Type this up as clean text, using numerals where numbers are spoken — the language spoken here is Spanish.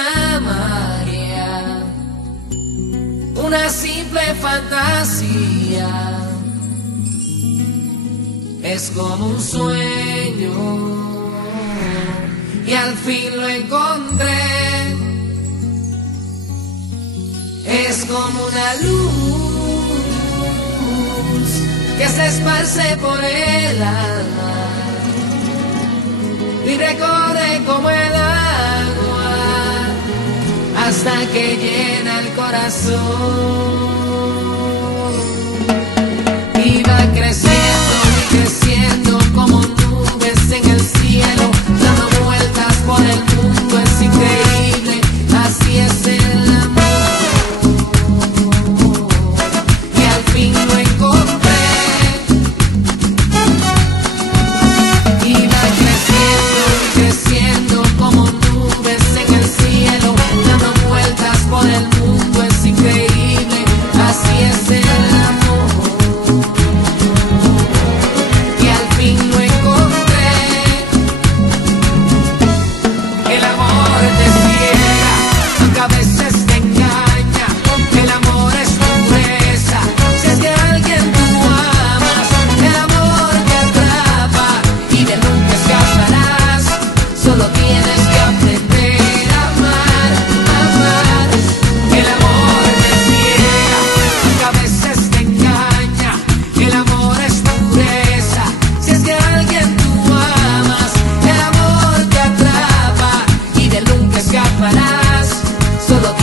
una magia, una simple fantasía. Es como un sueño y al fin lo encontré. Es como una luz que se esparce por el alma y recorre como el agua hasta que llena el corazón. Y va creciendo y creciendo como nubes en el cielo, dando vueltas por el mundo, es increíble, así es el amor. Y al fin lo encontré. Y va creciendo y creciendo como nubes en el cielo, dando vueltas por el mundo, es increíble, así es el amor. A veces te engaña, el amor es pureza. Si es que a alguien tú amas, el amor te atrapa y de nunca escaparás. Solo tienes que aprender a amar, amar. El amor te ciega, a veces te engaña, el amor es pureza. Si es que a alguien tú amas, el amor te atrapa y de nunca escaparás. Solo